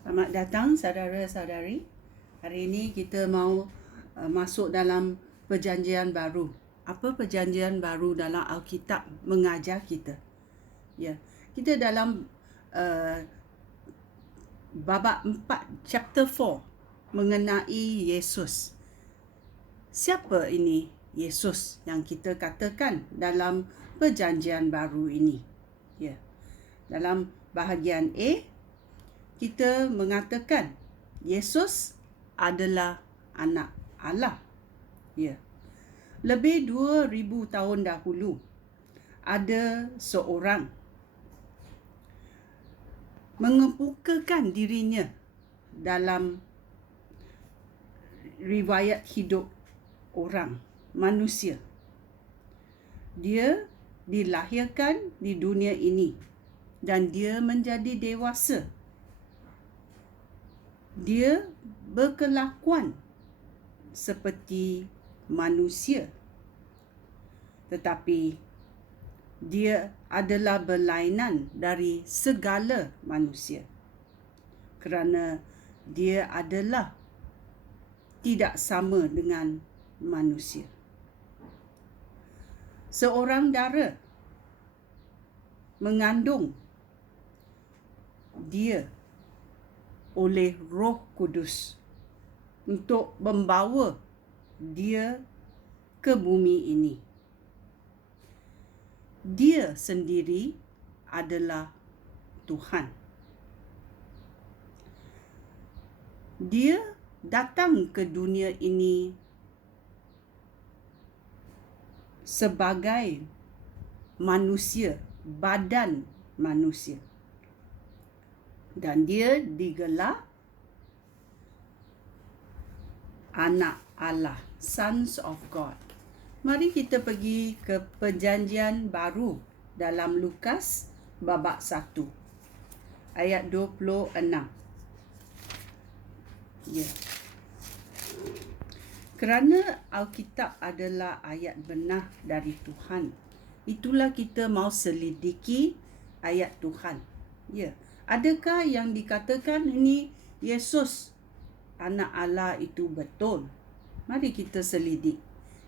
Selamat datang saudara-saudari. Hari ini kita mau masuk dalam perjanjian baru. Apa perjanjian baru dalam Alkitab mengajar kita? Ya, kita dalam babak 4, chapter 4 mengenai Yesus. Siapa ini Yesus yang kita katakan dalam perjanjian baru ini? Ya. Dalam bahagian A, kita mengatakan Yesus adalah anak Allah. Ya. Lebih 2000 tahun dahulu ada seorang mengemukakan dirinya dalam riwayat hidup orang manusia. Dia dilahirkan di dunia ini dan dia menjadi dewasa. Dia berkelakuan seperti manusia, tetapi dia adalah berlainan dari segala manusia kerana dia adalah tidak sama dengan manusia. Seorang dara mengandung dia oleh Roh Kudus untuk membawa dia ke bumi ini. Dia sendiri adalah Tuhan. Dia datang ke dunia ini sebagai manusia, badan manusia. Dan dia digelar anak Allah, sons of God. Mari kita pergi ke perjanjian baru dalam Lukas babak 1 ayat 26. Ya. Kerana Alkitab adalah ayat benar dari Tuhan, itulah kita mau selidiki ayat Tuhan. Ya. Adakah yang dikatakan ini Yesus anak Allah itu betul? Mari kita selidik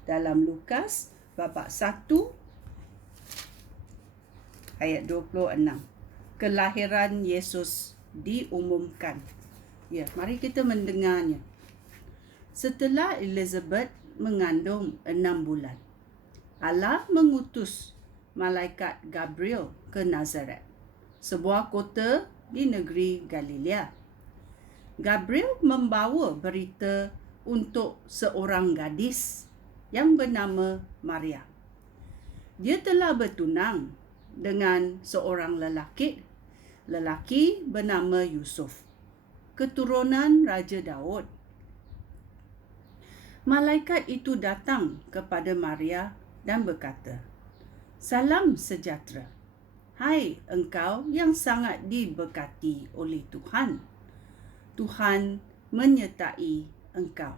dalam Lukas babak 1 ayat 26. Kelahiran Yesus diumumkan. Ya, mari kita mendengarnya. Setelah Elizabeth mengandung 6 bulan, Allah mengutus malaikat Gabriel ke Nazaret, sebuah kota di negeri Galilea. Gabriel membawa berita untuk seorang gadis yang bernama Maria. Dia telah bertunang dengan seorang lelaki bernama Yusuf, keturunan Raja Daud. Malaikat itu datang kepada Maria dan berkata, "Salam sejahtera, hai engkau yang sangat diberkati oleh Tuhan. Tuhan menyertai engkau."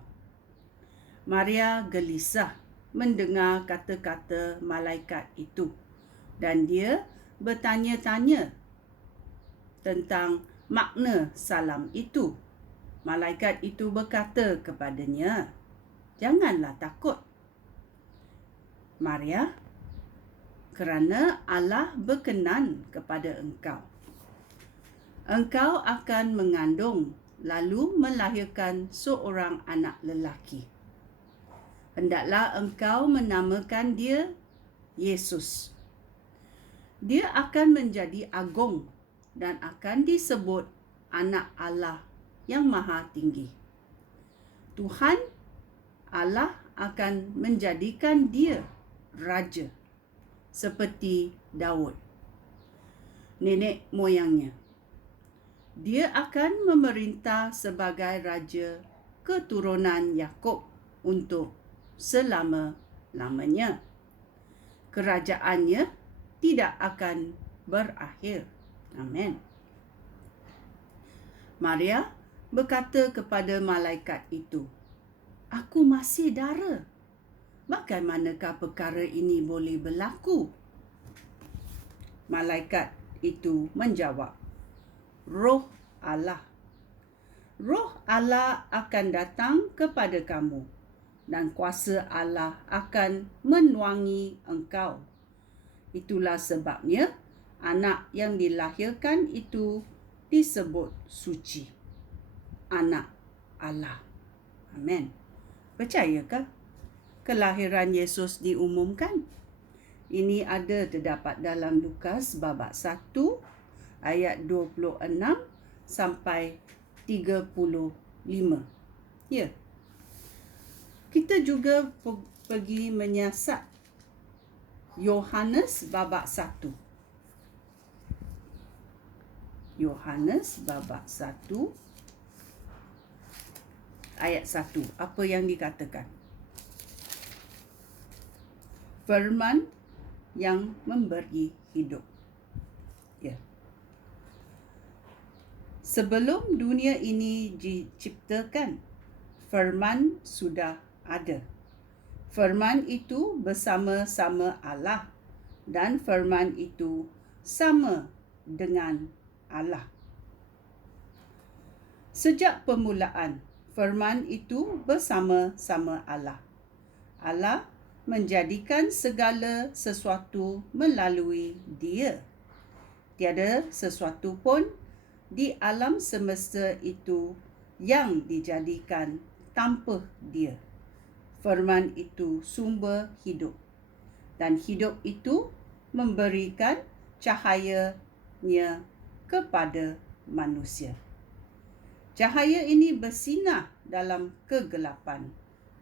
Maria gelisah mendengar kata-kata malaikat itu dan dia bertanya-tanya tentang makna salam itu. Malaikat itu berkata kepadanya, "Janganlah takut, Maria, kerana Allah berkenan kepada engkau. Engkau akan mengandung lalu melahirkan seorang anak lelaki. Hendaklah engkau menamakan dia Yesus. Dia akan menjadi agung dan akan disebut anak Allah yang Maha Tinggi. Tuhan Allah akan menjadikan dia raja seperti Daud, nenek moyangnya. Dia akan memerintah sebagai raja keturunan Yakub untuk selama-lamanya. Kerajaannya tidak akan berakhir." Amin. Maria berkata kepada malaikat itu, "Aku masih dara. Bagaimanakah perkara ini boleh berlaku?" Malaikat itu menjawab, "Roh Allah Roh Allah akan datang kepada kamu dan kuasa Allah akan menuangi engkau. Itulah sebabnya anak yang dilahirkan itu disebut suci, anak Allah. Amin. Percayakah kelahiran Yesus diumumkan? Ini ada terdapat dalam Lukas babak 1 ayat 26 sampai 35. Ya. Kita juga pergi menyiasat Yohanes babak 1. Yohanes babak 1 ayat 1. Apa yang dikatakan? Firman yang memberi hidup. Ya. Sebelum dunia ini diciptakan, firman sudah ada. Firman itu bersama-sama Allah dan firman itu sama dengan Allah. Sejak permulaan, firman itu bersama-sama Allah. Allah menjadikan segala sesuatu melalui Dia. Tiada sesuatu pun di alam semesta itu yang dijadikan tanpa Dia. Firman itu sumber hidup, dan hidup itu memberikan cahayanya kepada manusia. Cahaya ini bersinar dalam kegelapan,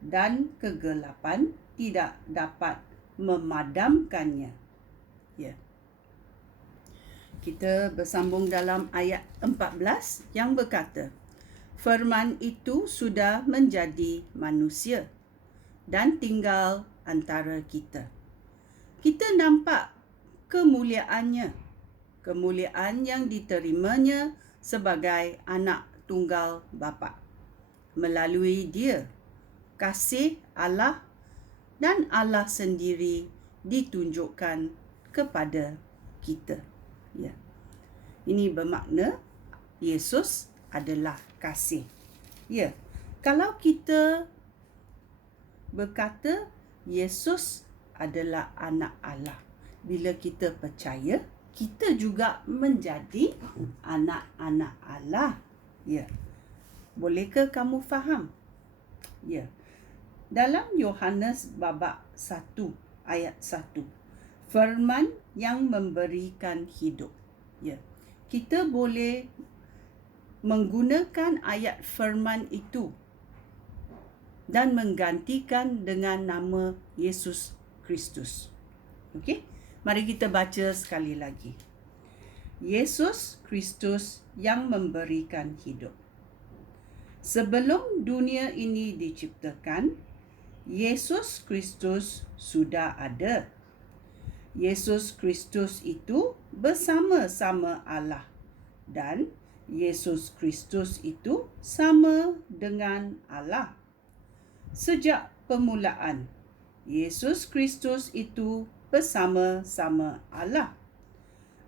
dan kegelapan tidak dapat memadamkannya. Ya. Kita bersambung dalam ayat 14 yang berkata, firman itu sudah menjadi manusia dan tinggal antara kita. Kita nampak kemuliaannya, kemuliaan yang diterimanya sebagai anak tunggal Bapa. Melalui Dia, kasih Allah dan Allah sendiri ditunjukkan kepada kita. Ya. Ini bermakna Yesus adalah kasih. Ya. Kalau kita berkata Yesus adalah anak Allah, bila kita percaya, kita juga menjadi anak-anak Allah. Ya. Bolehkah kamu faham? Ya. Dalam Yohanes babak 1 ayat 1, firman yang memberikan hidup. Ya. Kita boleh menggunakan ayat firman itu dan menggantikan dengan nama Yesus Kristus. Okey? Mari kita baca sekali lagi. Yesus Kristus yang memberikan hidup. Sebelum dunia ini diciptakan, Yesus Kristus sudah ada. Yesus Kristus itu bersama-sama Allah dan Yesus Kristus itu sama dengan Allah. Sejak permulaan, Yesus Kristus itu bersama-sama Allah.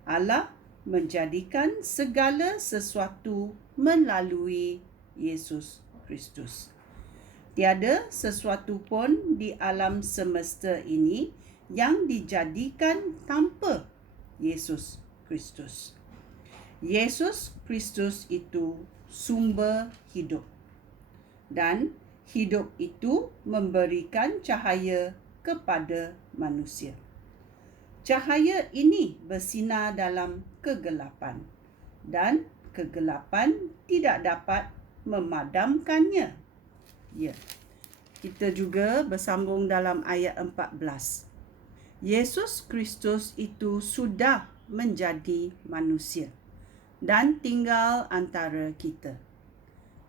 Allah menjadikan segala sesuatu melalui Yesus Kristus. Tiada sesuatu pun di alam semesta ini yang dijadikan tanpa Yesus Kristus. Yesus Kristus itu sumber hidup, dan hidup itu memberikan cahaya kepada manusia. Cahaya ini bersinar dalam kegelapan, dan kegelapan tidak dapat memadamkannya. Ya. Kita juga bersambung dalam ayat 14. Yesus Kristus itu sudah menjadi manusia dan tinggal antara kita.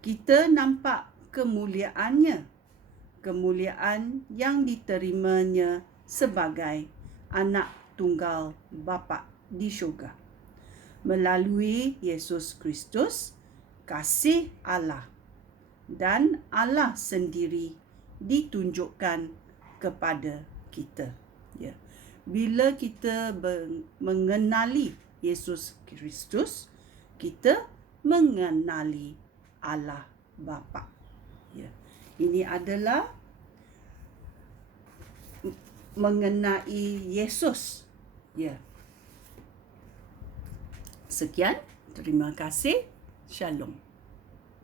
Kita nampak kemuliaannya, kemuliaan yang diterimanya sebagai anak tunggal Bapa di syurga. Melalui Yesus Kristus, kasih Allah dan Allah sendiri ditunjukkan kepada kita. Ya. Bila kita mengenali Yesus Kristus, kita mengenali Allah Bapa. Ya. Ini adalah mengenai Yesus. Ya. Sekian, terima kasih. Shalom.